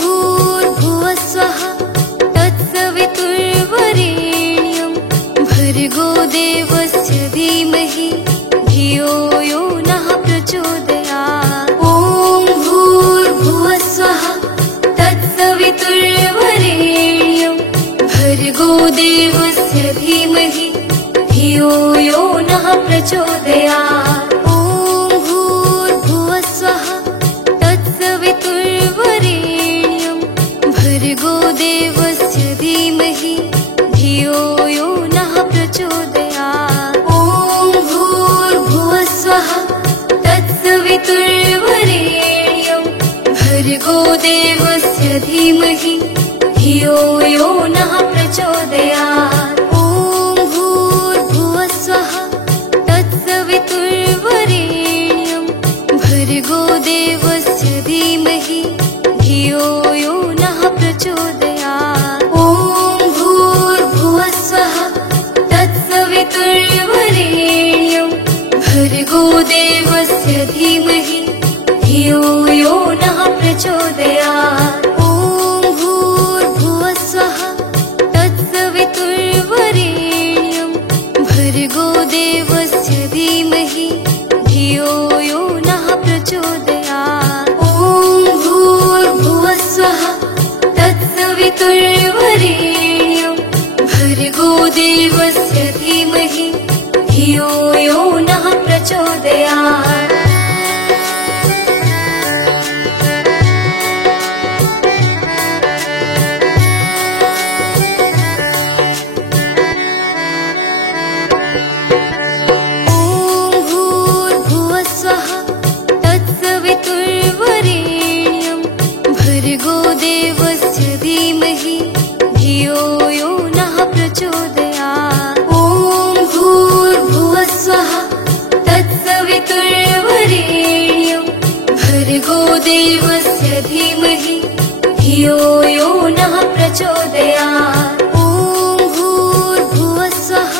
भूर्भुवस्वः तत्सवितुर्वरेण्यं भर्गो देवस्य धीमहि धियो यो नः प्रचोदयात्। ॐ भूर्भुवस्वः तत्सवितुर्वरेण्यं भर्गो देवस्य धीमहि धियो यो नः प्रचोदयात्। ॐ भूर्भुवस्वः तत्सवितुर्वरेण्यं भर्गो देवस्य धीमहि धियो यो नः प्रचोदयात्। ॐ भूर्भुवस्वः तत्सवितुर्वरेण्यं भर्गो देवस्य धीमहि धियो यो नः प्रचोदयात्। ॐ भूर्भुवस्वः तत्सवितुर्वरेण्यं भर्गो देवस्य धीमहि धियो यो नः प्रचोदयात्। ॐ भूर्भुवस्वः तत्सवितुर्वरेण्यं भर्गो देवस्य धीमहि धियो यो नः प्रचोदयात्। ॐ भूर्भुवस्वः तत्सवितुर्वरेण्यं भर्गो देवस्य धीमहि धियो यो नः प्रचोदयात्। ॐ भूर्भुवस्वः तत्सवितुर्वरेण्यं भर्गो देवस्य धीमहि धियो यो नः प्रचोदयात्। भर्गो देवस्य धीमहि धियो यो नः प्रचोदयात्। ॐ भूर्भुवस्वः तत्सवितुर्वरेण्यं भर्गो देवस्य धीमहि धियो यो नः प्रचोदयात्। ॐ भूर्भुवस्वः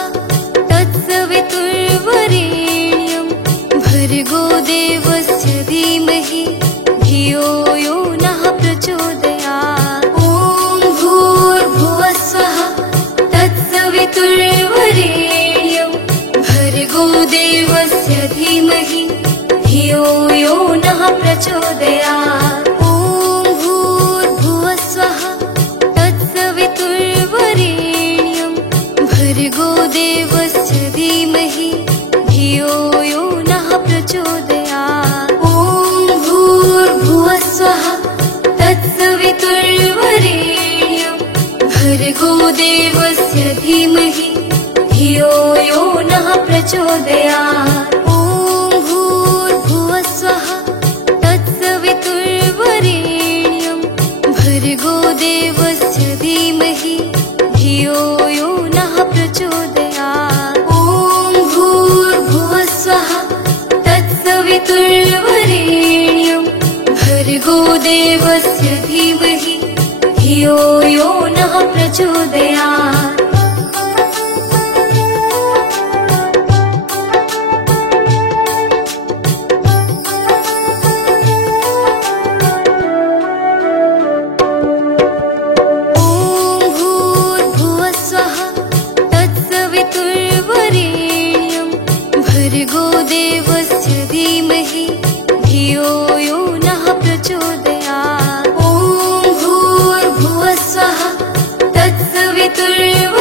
तत्सवितुर्वरेण्यं भर्गो देवस्य धीमहि धियो यो नः प्रचोदयात्। ॐ भूर्भुवस्वः तत्सवितुर्वरेण्यं भर्गो देवस्य धीमहि धियो यो नः प्रचोदयात्। ॐ भूर्भुवस्वः तत्सवितुर्वरेण्यं भर्गो देवस्य धीमहि धियो यो नः प्रचोदयात्। ॐ भूर्भुवस्वः तत्सवितुर्वरेण्यं भर्गो देवस्य धीमहि धियो यो नः प्रचोदयात्। ॐ भूर्भुवस्वः तत्सवितुर्वरेण्यं भर्गो देवस्य धीमहि धियो यो नः प्रचोदयात्। ॐ भूर्भुवस्वः तत्सवितुर्वरेण्यं भर्गो देवस्य धीमहि धियो यो नः प्रचोदयात्। ॐ भूर्भुवस्वः तत्सवितुर्वरेण्यं भर्गो देवस्य धीमहि धियो यो नः प्रचोदयात्। ॐ भूर्भुवस्वः तत्सवितुर्वरेण्यं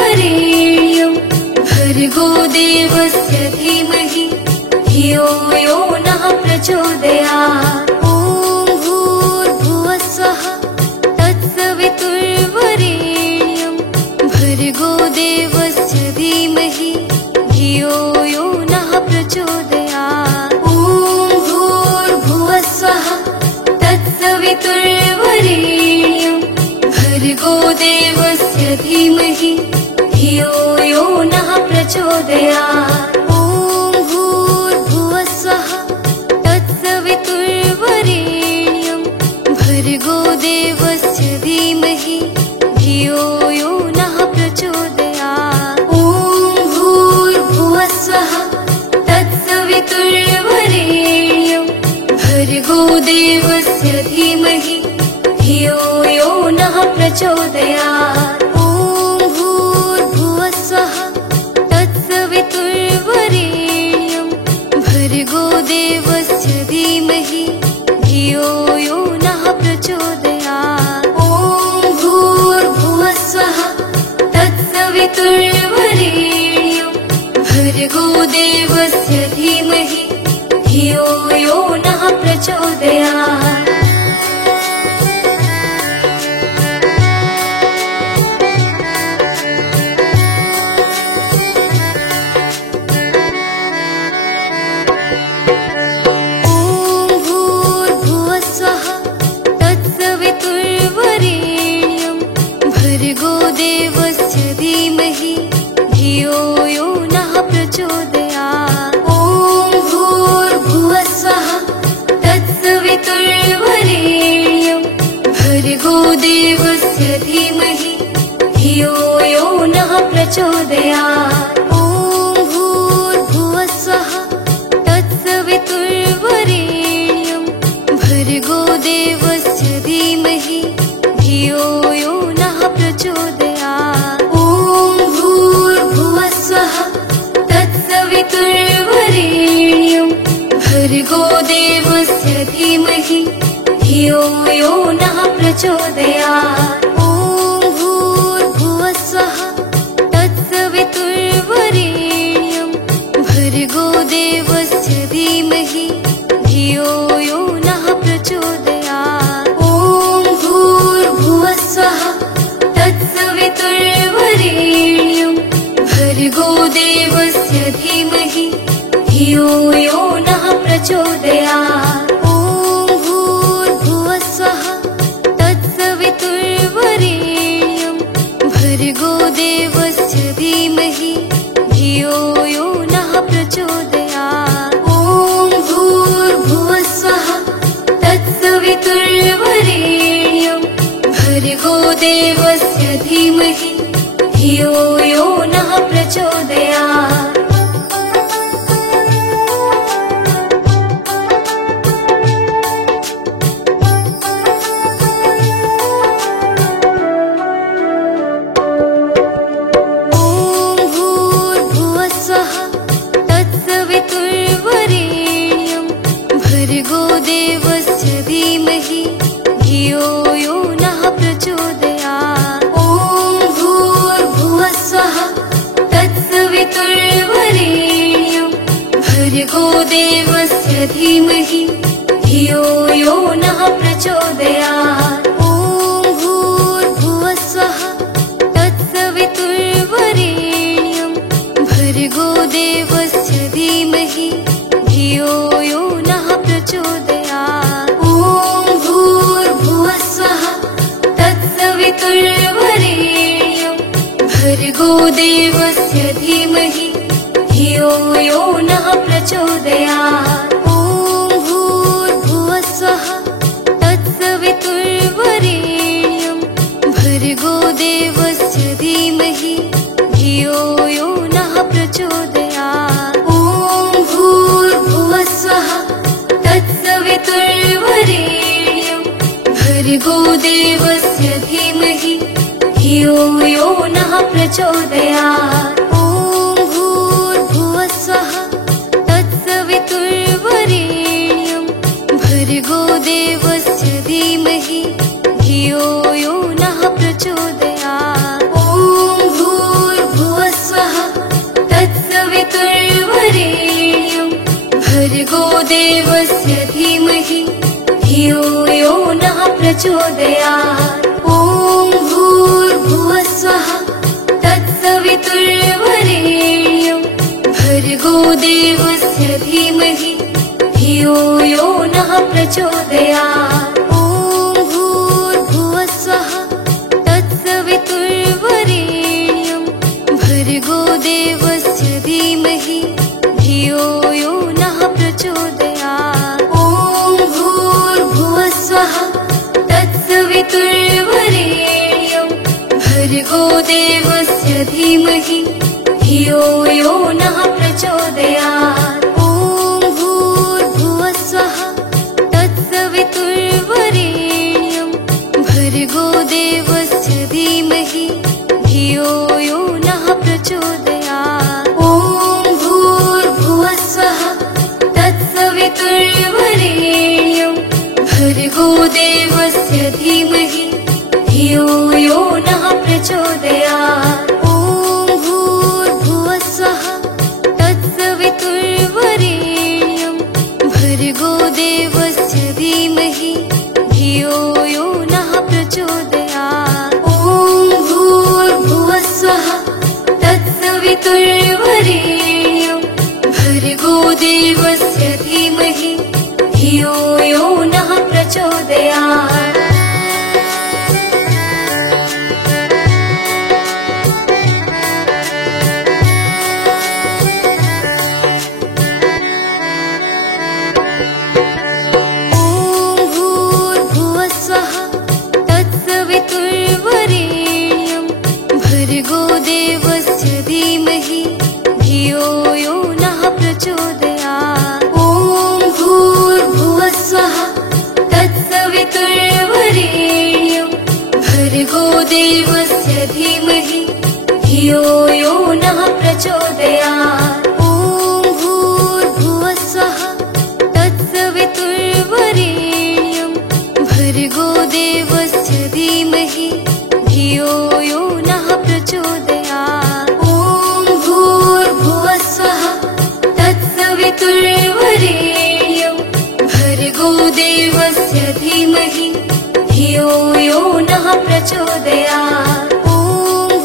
भर्गो देवस्य धीमहि धियो यो नः प्रचोदयात्। ॐ भूर्भुवस्सुवः तत्सवितुर्वरेण्यं भर्गो देवस्य धीमहि धियो यो नः प्रचोदयात्। ॐ भूर्भुवस्सुवः तत्सवितुर्वरेण्यं भर्गो देवस्य धीमहि धियो यो नः प्रचोदयात्। भर्गो देवस्य धीमहि धियो यो नः प्रचोदयात्। ॐ भूर्भुवस्सुवः तत्सवितुर्वरेण्यं भर्गो देवस्य धीमहि धियो यो नः प्रचोदयात्। ॐ भूर्भुवस्सुवः तत्सवितुर्वरेण्यं भर्गो देवस्य धीमहि धियो यो नः प्रचोदयात्। ॐ भूर्भुवस्सुवः तत्सवितुर्वरेण्यं भर्गो देवस्य धीमहि धियो यो नः प्रचोदयात्। ॐ भूर्भुवस्सुवः तत्सवितुर्वरेण्यं भर्गो देवस्य धीमहि धियो यो नः प्रचोदयात्। ॐ भूर्भुवस्सुवः तत्सवितुर्वरेण्यं भर्गो देवस्य धीमहि धियो यो नः प्रचोदयात्। ॐ भूर्भुवस्सुवः तत्सवितुर्वरेण्यं भर्गो देवस्य धीमहि धियो यो नः प्रचोदयात्। ॐ भूर्भुवस्सुवः तत्सवितुर्वरेण्यं भर्गो देवस्य धीमहि धियो यो नः प्रचोदयात्। ॐ भूर्भुवस्सुवः तत्सवितुर्वरेण्यं भर्गो देवस्य धीमहि धियो यो नः प्रचोदयात्। ॐ भूर्भुवस्सुवः तत्सवितुर्वरेण्यं भर्गो देवस्य धीमहि धियो यो नः प्रचोदयात्। ॐ भूर्भुवस्सुवः तत्सवितुर्वरेण्यं भर्गो देवस्य धीमहि धियो यो नः प्रचोदयात्। ॐ भूर्भुवस्सुवः तत्सवितुर्वरेण्यं भर्गो देवस्य धीमहि धियो यो नः प्रचोदयात्। ॐ भूर्भुवस्सुवः तत्सवितुर्वरेण्यं भर्गो देवस्य धीमहि धियो यो नः प्रचोदयात्। ॐ भूर्भुवस्सुवः तत्सवितुर्वरेण्यं भर्गो देवस्य धीमहि धियो यो नः प्रचोदयात्। ॐ भूर्भुवस्सुवः तत्सवितुर्वरेण्यं भर्गो देवस्य धीमहि धियो यो नः प्रचोदयात्। ॐ भूर्भुवस्सुवः तत्सवितुर्वरेण्यं भर्गो देवस्य धीमहि धियो यो नः प्रचोदयात्। ॐ भूर्भुवस्सुवः तत्सवितुर्वरेण्यं भर्गो देवस्य धीमहि धियो यो नः प्रचोदयात्। ॐ भूर्भुवस्सुवः तत्सवितुर्वरेण्यं भर्गो देवस्य धीमहि धियो यो नः प्रचोदयात्। ॐ भूर्भुवस्सुवः तत्सवितुर्वरेण्यं भर्गो देवस्य धीमहि धियो यो नः प्रचोदयात्। ॐ भूर्भुवस्सुवः तत्सवितुर्वरेण्यं भर्गो देवस्य धीमहि धियो यो नः प्रचोदयात्। ॐ भूर्भुवस्सुवः तत्सवितुर्वरेण्यं भर्गो देवस्य धीमहि धियो यो नः प्रचोदयात्। ॐ भूर्भुवस्सुवः तत्सवितुर्वरेण्यं भर्गो देवस्य धीमहि धियो यो नः प्रचोदयात्। भर्गो देवस्य धीमहि धियो यो नः प्रचोदयात्। ॐ भूर्भुवस्सुवः तत्सवितुर्वरेण्यं भर्गो देवस्य धीमहि धियो यो नः प्रचोदयात्। ॐ भूर्भुवस्सुवः तत्सवितुर्वरेण्यं भर्गो देवस्य धीमहि धियो यो नः प्रचोदयात्। ॐ भूर्भुवस्सुवः तत्सवितुर्वरेण्यं भर्गो देवस्य धीमहि धियो यो नः प्रचोदयात्। ॐ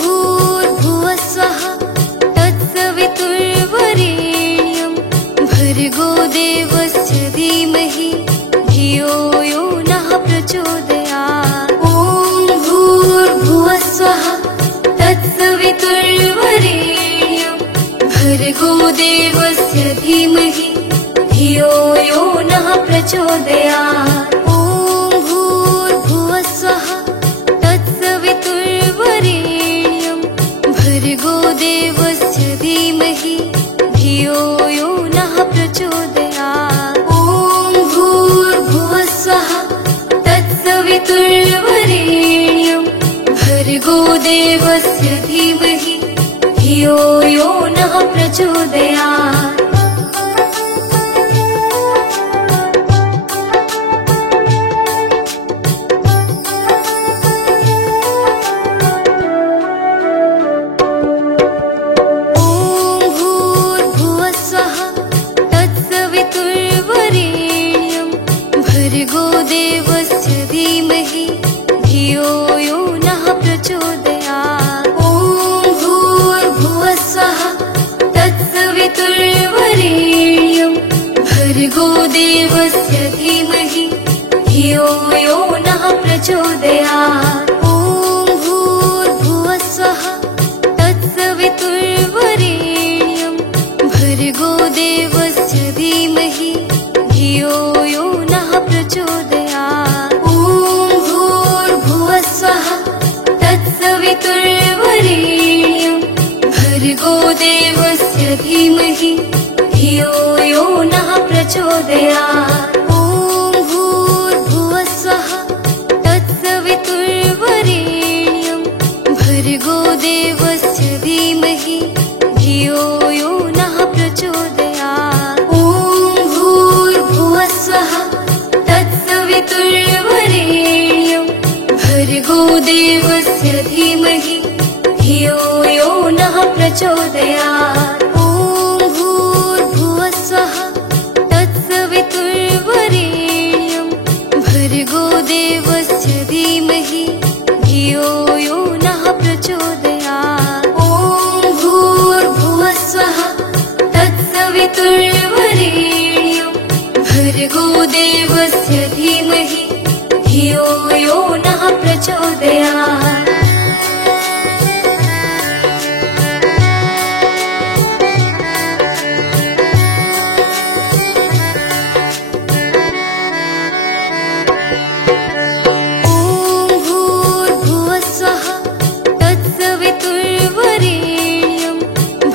भूर्भुवस्सुवः तत्सवितुर्वरेण्यं भर्गो देवस्य धीमहि धियो यो नः प्रचोदयात्। ॐ भूर्भुवस्सुवः तत्सवितुर्वरेण्यं भर्गो देवस्य धीमहि धियो यो नः प्रचोदयात्। ॐ भूर्भुवस्सुवः तत्सवितुर्वरेण्यं भर्गो देवस्य धीमहि धियो यो नः प्रचोदयात्। ॐ भूर्भुवस्सुवः तत्सवितुर्वरेण्यं भर्गो देवस्य धीमहि धियो यो नः प्रचोदयात्। भर्गो देवस्य धीमहि धियो यो नः प्रचोदयात्। ॐ भूर्भुवस्सुवः तत्सवितुर्वरेण्यं भर्गो देवस्य धीमहि धियो यो नः प्रचोदयात्। ॐ भूर्भुवस्सुवः तत्सवितुर्वरेण्यं भर्गो देवस्य धीमहि धियो यो नः प्रचोदयात्। ॐ भूर्भुवस्सुवः तत्सवितुर्वरेण्यं भर्गो देवस्य धीमहि धियो यो नः प्रचोदयात्। ॐ भूर्भुवस्सुवः तत्सवितुर्वरेण्यं भर्गो देवस्य धीमहि धियो यो नः प्रचोदयात्। ॐ भूर्भुवस्सुवः तत्सवितुर्वरेण्यं भर्गो देवस्य धीमहि धियो यो नः प्रचोदयात्। ॐ भूर्भुवस्सुवः तत्सवितुर्वरेण्यं भर्गो देवस्य धीमहि धियो यो नः प्रचोदयात्। ॐ भूर्भुवस्सुवः तत्सवितुर्वरेण्यं भर्गो देवस्य धीमहि धियो यो नः प्रचोदयात्।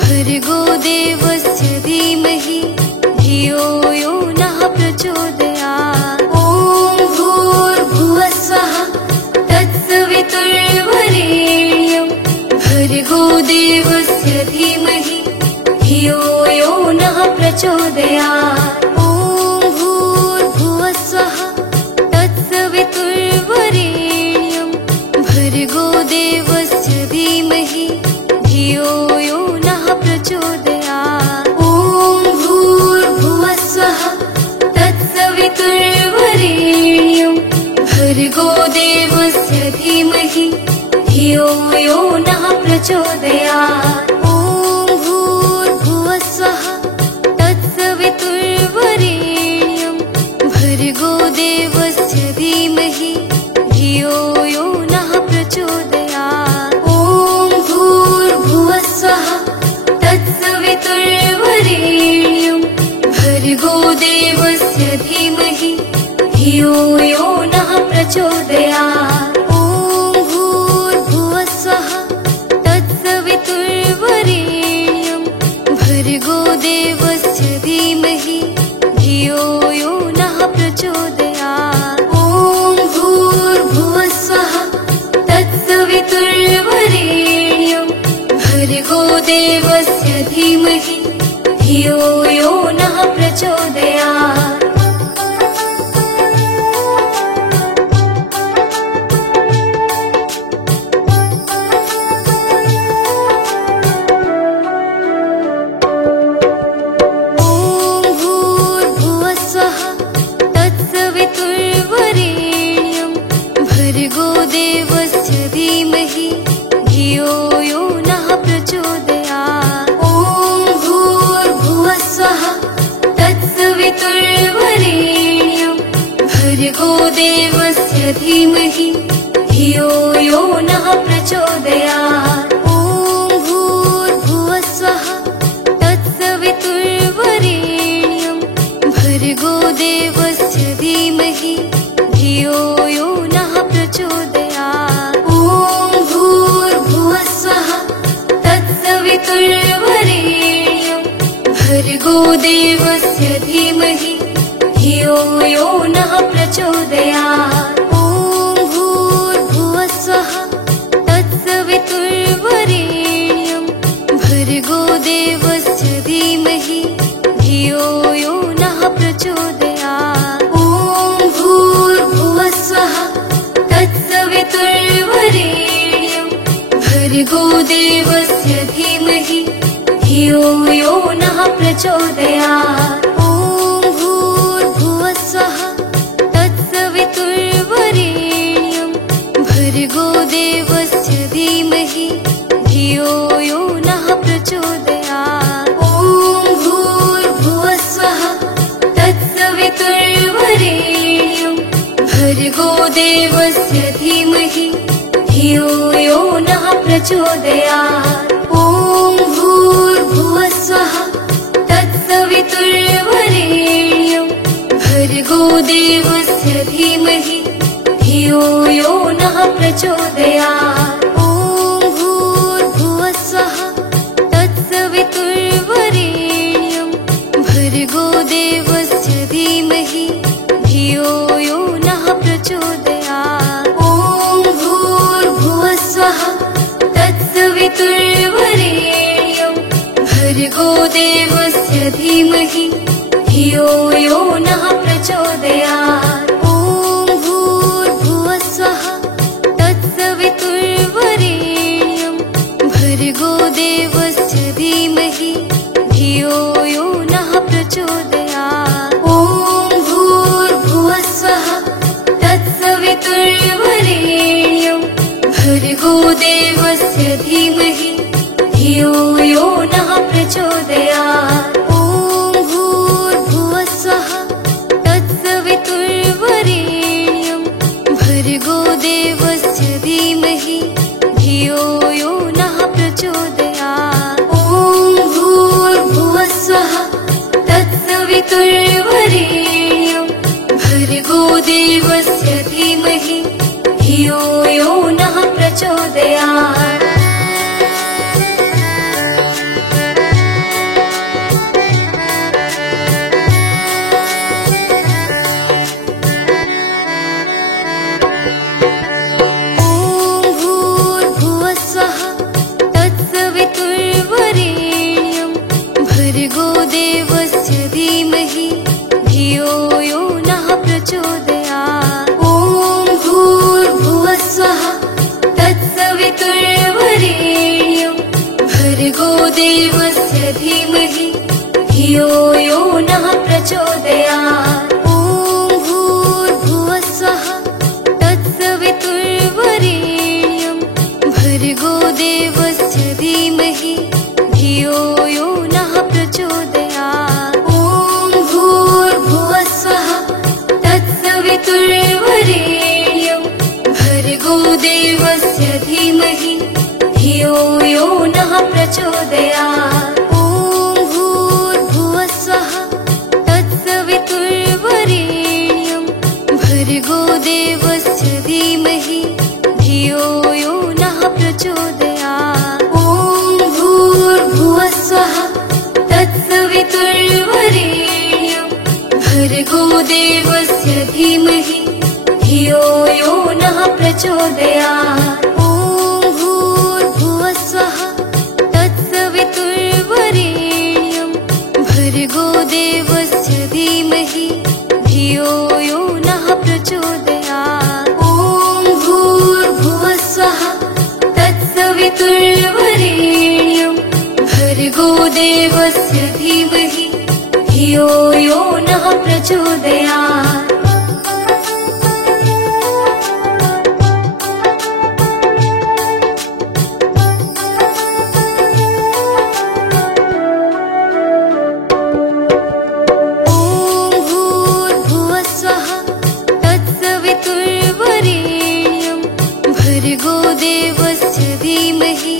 भर्गो देवस्य धीमहि धियो यो नः प्रचोदयात्। ॐ भूर्भुवस्सुवः तत्सवितुर्वरेण्यं प्रचोदयात्। ॐ भूर्भुवः स्वः तत्सवितुर्वरेण्यं भर्गो देवस्य धीमहि धियो यो नः प्रचोदयात्। ॐ भूर्भुवः स्वः तत्सवितुर्वरेण्यं भर्गो देवस्य धीमहि धियो यो नः प्रचोदयात्। ॐ भूर्भुवः स्वः तत्सवितुर्वरेण्यं भर्गो देवस्य धीमहि धियो यो नः प्रचोदयात्। ॐ भूर्भुवः स्वः तत्सवितुर्वरेण्यं भर्गो देवस्य धीमहि धियो यो नः प्रचोदयात्। भर्गो देवस्य धीमहि धियो यो नः प्रचोदयात्। ॐ भूर्भुवः स्वः तत्सवितुर्वरेण्यं भर्गो देवस्य धीमहि धियो यो नः प्रचोदयात्। ॐ भूर्भुवः स्वः तत्सवितुर्वरेण्यं भर्गो देवस्य धीमहि धियो यो नः प्रचोदयात्। ॐ भूर्भुवः स्वः तत्सवितुर्वरेण्यं भर्गो देवस्य धीमहि धियो यो नः प्रचोदयात्। ॐ भूर्भुवः स्वः तत्सवितुर्वरेण्यं भर्गो देवस्य धीमहि धियो यो नः प्रचोदयात्। ॐ भूर्भुवः स्वः तत्सवितुर्वरेण्यं भर्गो देवस्य धीमहि धियो यो नः प्रचोदयात्। ॐ भूर्भुवः स्वः तत्सवितुर्वरेण्यं भर्गो देवस्य धीमहि धियो यो नः प्रचोदयात्। ॐ भूर्भुवः स्वः तत्सवितुर्वरेण्यं भर्गो देवस्य धीमहि धियो यो नः प्रचोदयात्। ॐ भूर्भुवः स्वः तत्सवितुर्वरेण्यं भर्गो देवस्य धीमहि धियो यो नः प्रचोदयात्। ॐ भूर्भुवः स्वः तत्सवितुर्वरेण्यं भर्गो देवस्य धीमहि धियो यो नः प्रचोदयात्। ॐ भूर्भुवः स्वः तत्सवितुर्वरेण्यं भर्गो देवस्य धीमहि धियो यो नः प्रचोदयात्। ॐ भूर्भुवः स्वः तत्सवितुर्वरेण्यं भर्गो देवस्य धीमहि धियो यो नः प्रचोदयात्। ॐ भूर्भुवः स्वः तत्सवितुर्वरेण्यं भर्गो देवस्य धीमहि धियो यो नः प्रचोदयात्। ॐ भूर्भुवः स्वः तत्सवितुर्वरेण्यं भर्गो देवस्य धीमहि धियो यो नः प्रचोदयात्। ॐ भूर्भुवः स्वः तत्सवितुर्वरेण्यं भर्गो देवस्य धीमहि धियो यो नः प्रचोदयात्। भर्गो देवस्य धीमहि धियो यो नः प्रचोदयात्। ॐ भूर्भुवः स्वः तत्सवितुर्वरेण्यं भर्गो देवस्य धीमहि धियो यो नः प्रचोदयात्। ॐ भूर्भुवः स्वः तत्सवितुर्वरेण्यं भर्गो देवस्य धीमहि धियो यो नः प्रचोदयात्। ॐ भूर्भुवस्सुवः तत्सवितुर्वरेण्यं भर्गो देवस्य धीमहि धियो यो नः प्रचोदयात्। ॐ भूर्भुवस्सुवः तत्सवितुर्वरेण्यं भर्गो देवस्य धीमहि धियो यो नः प्रचोदयात्। ॐ भूर्भुवस्सुवः तत्सवितुर्वरेण्यं भर्गो देवस्य धीमहि धियो यो नः प्रचोदयात्। ॐ भूर्भुवस्सुवः तत्सवितुर्वरेण्यं भर्गो देवस्य धीमहि धियो यो नः प्रचोदयात्। भर्गो देवस्य धीमहि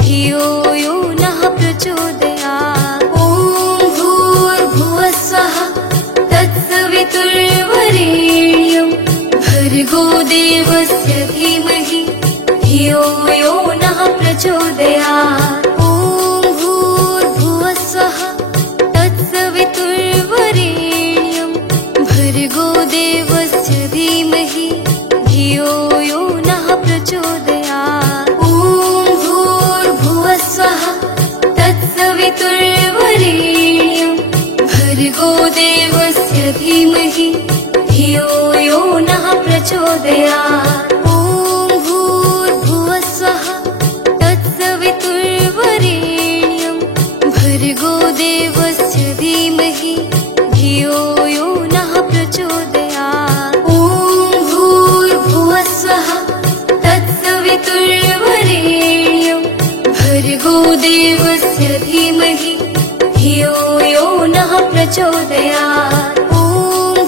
धियो यो नः प्रचोदयात्। ॐ भूर्भुवस्सुवः तत्सवितुर्वरेण्यं भर्गो देवस्य धीमहि धियो यो नः प्रचोदयात्। ॐ भूर्भुवस्सुवः तत्सवितुर्वरेण्यं भर्गो देवस्य धीमहि धियो यो नः प्रचोदयात्। ॐ भूर्भुवस्सुवः तत्सवितुर्वरेण्यं भर्गो देवस्य धीमहि धियो यो नः प्रचोदयात्। ॐ भूर्भुवस्सुवः तत्सवितुर्वरेण्यं भर्गो देवस्य धीमहि धियो यो नः प्रचोदयात्। ॐ भूर्भुवस्सुवः तत्सवितुर्वरेण्यं भर्गो देवस्य धीमहि धियो यो नः प्रचोदयात्। ॐ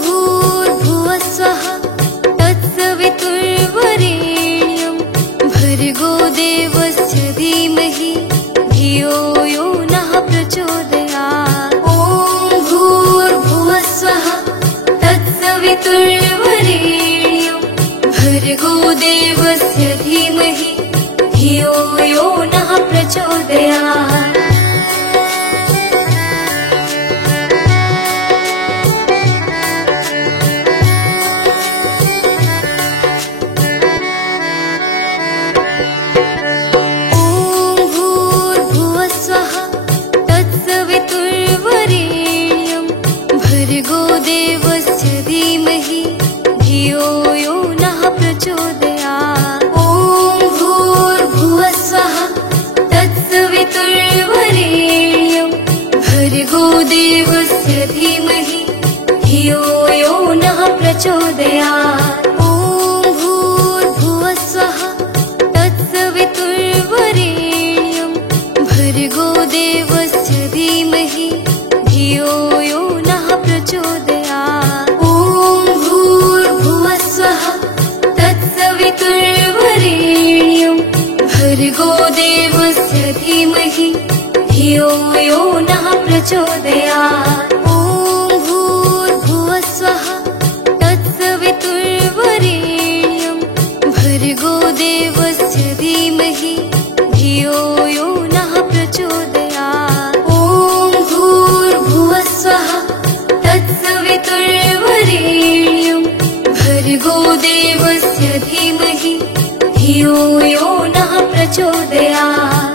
भूर्भुवस्सुवः तत्सवितुर्वरेण्यं भर्गो देवस्य धीमहि धियो यो नः प्रचोदयात्। ॐ भूर्भुवस्सुवः तत्सवितुर्वरेण्यं भर्गो देवस्य धीमहि धियो यो नः प्रचोदयात्। ॐ भूर्भुवस्सुवः तत्सवितुर्वरेण्यं भर्गो देवस्य धीमहि धियो यो नः प्रचोदयात्। ॐ भूर्भुवस्सुवः तत्सवितुर्वरेण्यं भर्गो देवस्य धीमहि धियो यो नः प्रचोदयात्। ॐ भूर्भुवस्सुवः तत्सवितुर्वरेण्यं भर्गो देवस्य धीमहि धियो यो नः प्रचोदयात्। ॐ भूर्भुवस्सुवः तत्सवितुर्वरेण्यं भर्गो देवस्य धीमहि धियो यो नः प्रचोदयात्। ॐ भूर्भुवस्सुवः तत्सवितुर्वरेण्यं भर्गो देवस्य धीमहि धियो यो नः प्रचोदयात्। ॐ भूर्भुवस्सुवः तत्सवितुर्वरेण्यं भर्गो देवस्य धीमहि धियो यो नः प्रचोदयात्।